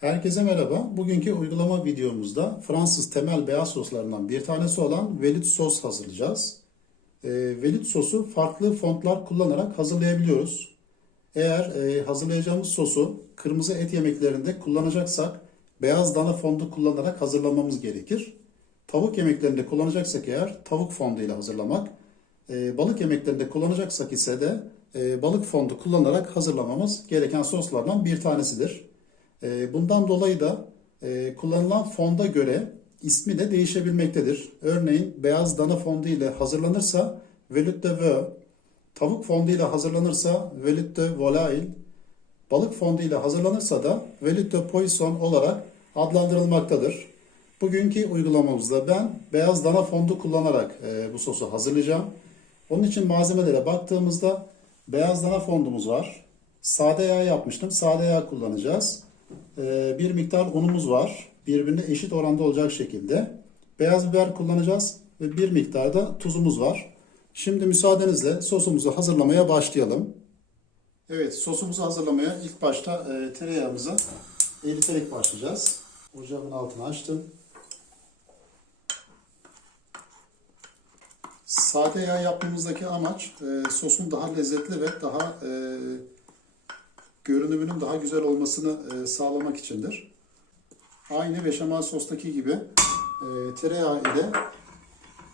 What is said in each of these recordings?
Herkese merhaba. Bugünkü uygulama videomuzda Fransız temel beyaz soslarından bir tanesi olan velut sos hazırlayacağız. E, velut sosu farklı fontlar kullanarak hazırlayabiliyoruz. Eğer e, hazırlayacağımız sosu kırmızı et yemeklerinde kullanacaksak beyaz dana fondu kullanarak hazırlamamız gerekir. Tavuk yemeklerinde kullanacaksak eğer tavuk fonduyla hazırlamak, e, balık yemeklerinde kullanacaksak ise de e, balık fondu kullanarak hazırlamamız gereken soslardan bir tanesidir. E, bundan dolayı da e, kullanılan fonda göre ismi de değişebilmektedir. Örneğin beyaz dana fondu ile hazırlanırsa velut de veau, tavuk fondu ile hazırlanırsa velut de volaille, balık fondu ile hazırlanırsa da velut de poisson olarak adlandırılmaktadır. Bugünkü uygulamamızda ben beyaz dana fondu kullanarak e, bu sosu hazırlayacağım. Onun için malzemelere baktığımızda beyaz dana fondumuz var. Sade yağ yapmıştım. Sade yağ kullanacağız. E, bir miktar unumuz var. Birbirine eşit oranda olacak şekilde. Beyaz biber kullanacağız ve bir miktar da tuzumuz var. Şimdi müsaadenizle sosumuzu hazırlamaya başlayalım. Evet sosumuzu hazırlamaya ilk başta e, tereyağımızı eriterek başlayacağız. Ocağın altını açtım. Sade yağ yapmamızdaki amaç e, sosun daha lezzetli ve daha e, görünümünün daha güzel olmasını e, sağlamak içindir. Aynı beşamel sostaki gibi e, tereyağı ile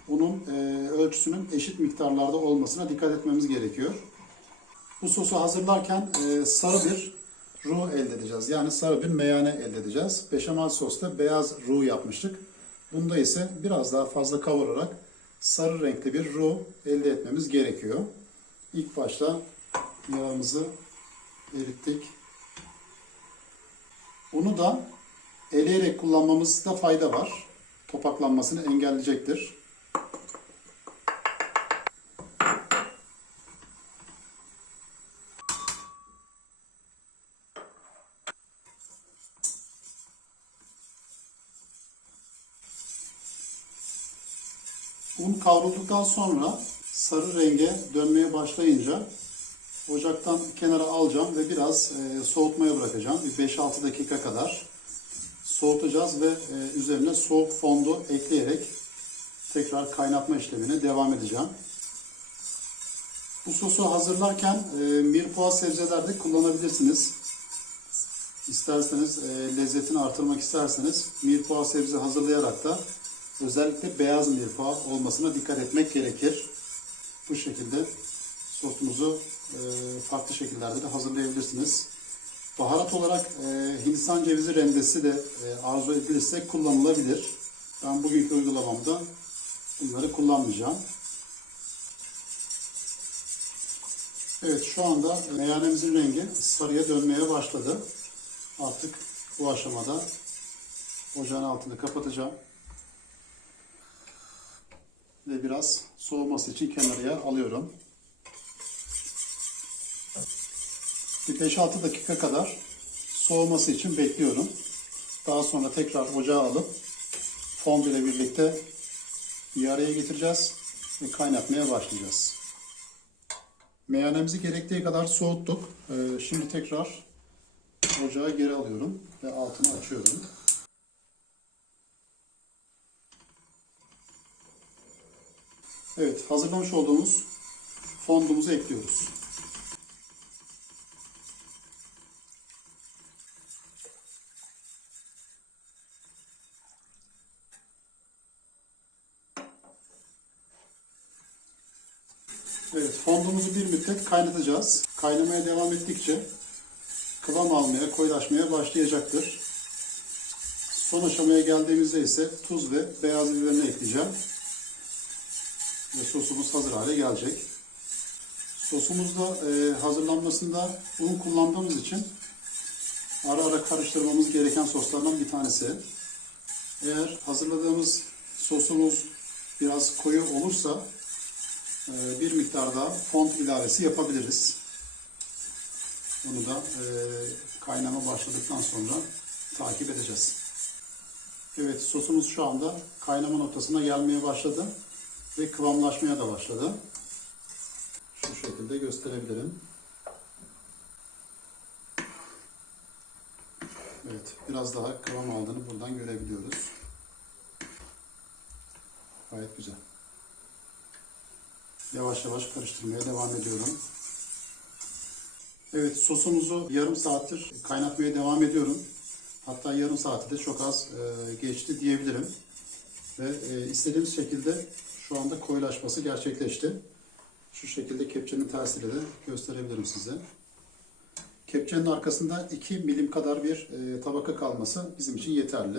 unun e, ölçüsünün eşit miktarlarda olmasına dikkat etmemiz gerekiyor. Bu sosu hazırlarken sarı bir roux elde edeceğiz. Yani sarı bir meyane elde edeceğiz. Beşamel sosta beyaz roux yapmıştık. Bunda ise biraz daha fazla kavurarak sarı renkli bir roux elde etmemiz gerekiyor. İlk başta yağımızı erittik. Unu da eleyerek kullanmamızda fayda var. Topaklanmasını engelleyecektir. Un kavrulduktan sonra sarı renge dönmeye başlayınca ocaktan kenara alacağım ve biraz e, soğutmaya bırakacağım. Bir 5-6 dakika kadar soğutacağız ve e, üzerine soğuk fondu ekleyerek tekrar kaynatma işlemine devam edeceğim. Bu sosu hazırlarken e, mirpoğa sebzeler de kullanabilirsiniz. İsterseniz e, lezzetini artırmak isterseniz mirpoğa sebze hazırlayarak da özellikle beyaz mirpoğa olmasına dikkat etmek gerekir. Bu şekilde sosumuzu farklı şekillerde de hazırlayabilirsiniz. Baharat olarak e, Hindistan cevizi rendesi de e, arzu edilirse kullanılabilir. Ben bugünkü uygulamamda bunları kullanmayacağım. Evet şu anda meyanemizin rengi sarıya dönmeye başladı. Artık bu aşamada ocağın altını kapatacağım. Ve biraz soğuması için kenarıya alıyorum. Bir 5-6 dakika kadar soğuması için bekliyorum. Daha sonra tekrar ocağa alıp fond ile birlikte bir araya getireceğiz ve kaynatmaya başlayacağız. Meyanemizi gerektiği kadar soğuttuk. Ee, Şimdi tekrar ocağa geri alıyorum ve altını açıyorum. Evet, hazırlamış olduğumuz fondumuzu ekliyoruz. Evet, fondumuzu bir müddet kaynatacağız. Kaynamaya devam ettikçe kıvam almaya, koyulaşmaya başlayacaktır. Son aşamaya geldiğimizde ise tuz ve beyaz biberini ekleyeceğim. Ve sosumuz hazır hale gelecek. Sosumuzda e, hazırlanmasında un kullandığımız için ara ara karıştırmamız gereken soslardan bir tanesi. Eğer hazırladığımız sosumuz biraz koyu olursa bir miktar daha fond ilavesi yapabiliriz. Bunu da e, kaynama başladıktan sonra takip edeceğiz. Evet sosumuz şu anda kaynama noktasına gelmeye başladı ve kıvamlaşmaya da başladı. Şu şekilde gösterebilirim. Evet, biraz daha kıvam aldığını buradan görebiliyoruz. Gayet güzel. Yavaş yavaş karıştırmaya devam ediyorum. Evet, sosumuzu yarım saattir kaynatmaya devam ediyorum. Hatta yarım saati de çok az e, geçti diyebilirim. Ve e, istediğimiz şekilde şu anda koyulaşması gerçekleşti. Şu şekilde kepçenin tersiyle de gösterebilirim size. Kepçenin arkasında 2 milim kadar bir e, tabaka kalması bizim için yeterli.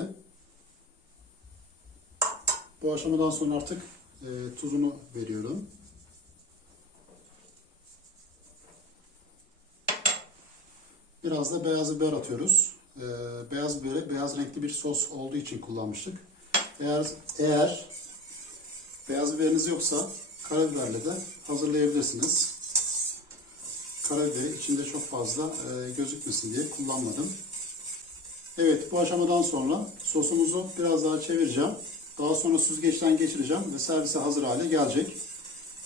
Bu aşamadan sonra artık tuzunu veriyorum. Biraz da beyaz biber atıyoruz. E, beyaz biberi beyaz renkli bir sos olduğu için kullanmıştık. Eğer eğer beyaz biberiniz yoksa karabiberle de hazırlayabilirsiniz. Karabiberi içinde çok fazla e, gözükmesin diye kullanmadım. Evet bu aşamadan sonra sosumuzu biraz daha çevireceğim. Daha sonra süzgeçten geçireceğim ve servise hazır hale gelecek.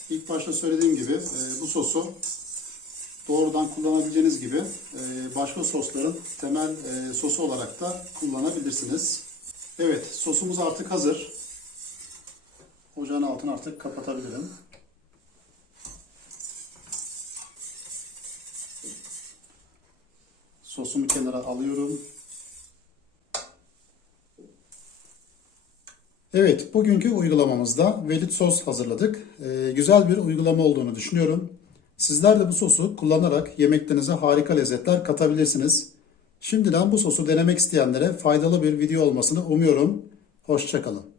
İlk başta söylediğim gibi e, bu sosu doğrudan kullanabileceğiniz gibi e, başka sosların temel e, sosu olarak da kullanabilirsiniz. Evet sosumuz artık hazır. Ocağın altını artık kapatabilirim. Sosumu kenara alıyorum. Evet, bugünkü uygulamamızda velit sos hazırladık. Ee, güzel bir uygulama olduğunu düşünüyorum. Sizler de bu sosu kullanarak yemeklerinize harika lezzetler katabilirsiniz. Şimdiden bu sosu denemek isteyenlere faydalı bir video olmasını umuyorum. Hoşçakalın.